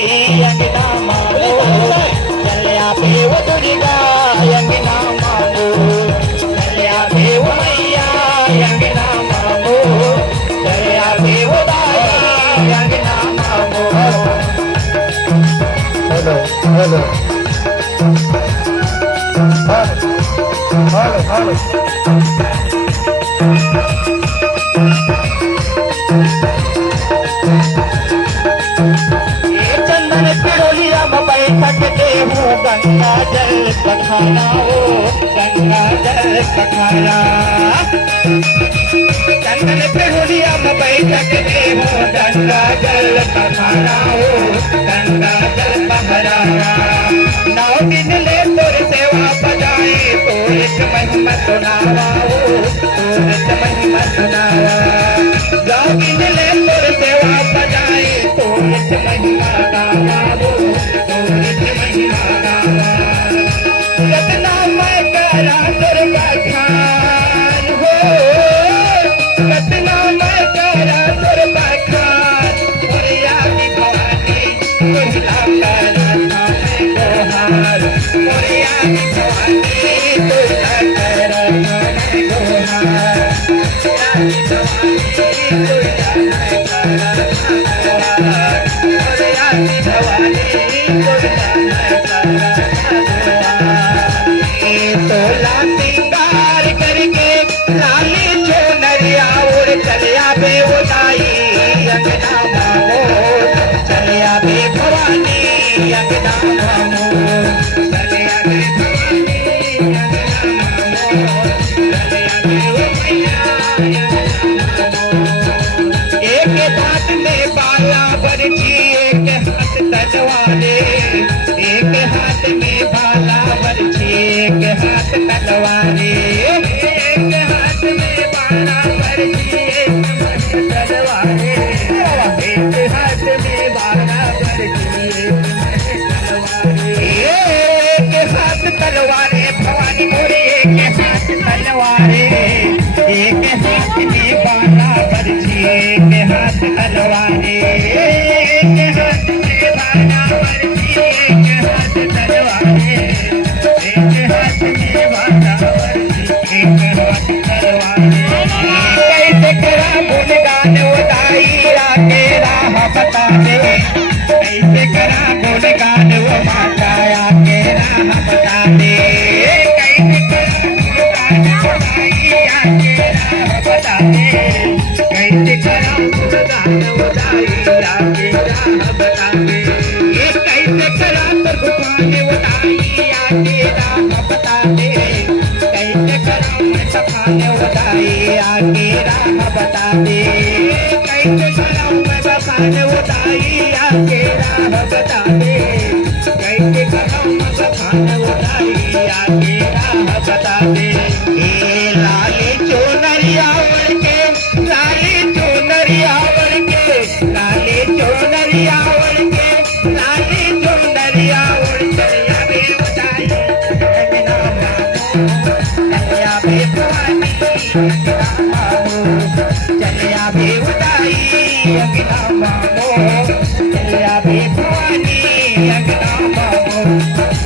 अंगना मामो चलिया देव दुर्गा अंगना मामो चलिया देव मैया अंगना मामो चलिया देव दाई अंगना मामो। हेलो हेलो हेलो हेलो चंदन पिरोलिया में बैठक देहू गंगा जल पखाना हो गंगा जल पखाना। चंदन पिरोलिया में बैठक देहू गंगा जल पखाना हो गंगा जल पखाना। 9 दिन ले तोर सेवा बजाए तोरित महिमा सुनावा हो तोरित महिमा सुनावा। 9 दिन ले तोर सेवा बजाए तोरित महिमा गावा हो तोरित महिमा गावा। रत्ना मैं करा तोर बखान हो रत्ना मैं करा तोर बखान मोरिया भवानी तुझला करा थामे गोहार मोरिया भवानी तुझला करा थामे गोहार मोरिया भवानी तुझला करा भवानी तोला सिंगार करके लाली चोनरिया उड़ चलिया बे उदाई अंगना मामो चलिया बे भवानी अंगना मामो चलिया बे भवानी अंगना मामो चलिया बे मैया अंगना मामो। एक हाथ में बाला बरछी एक हाथ तलवारे एक हाथ में बाला बरछी एक हाथ तलवारे एक हाथ में बाला बरछी एक हाथ तलवारे एक हाथ में बाला बरछी एक हाथ तलवारे भवानी मोरे एक हाथ तलवारे एक हाथ में बाला बरछी एक हाथ तलवारे एक हाथ में बाला बरछी एक हाथ तलवारे एक हाथ में बाला बरछी एक हाथ तलवारे। कैसे करा गुणगान उदाई आके राह बता दे कैसे करा गुणगान वो माता आके राह बता दे कैसे करा गुणगान उदाई आके राह बता दे कैसे करा गुणगान उदाई आके राह बता दे कैसे करा भगवान उदाई आके राह बता दे कैसे करा सफान उदाई आके राह बता दे कैसे करा सफान उदाई आके राह बता दे कैसे करा सफान उदाई आके राह बता दे। लाली चोनरिया उड़ के लाली चोनरिया उड़ के लाली चोनरिया उड़ के लाली चोनरिया उड़ चलिया बे उदाई अंगना मामो चलिया बे भवानी अंगना मामो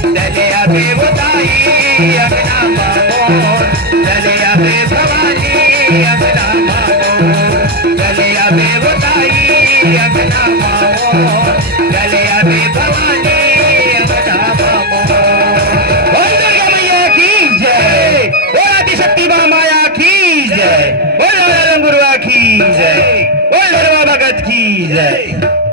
चलिया बे उदाई अंगना मामो चलिया बे भवानी अंगना मामो चलिया बे उदाई अंगना मामो चलिया बे भवानी अंगना मामो चलिया बे उदाई अंगना मामो चलिया बे भवानी अंगना मामो। बोल दुर्गा मैया की जय बोल आदिशक्ति माया की जय बोल गुरुआ की जय बोल भगत की जय।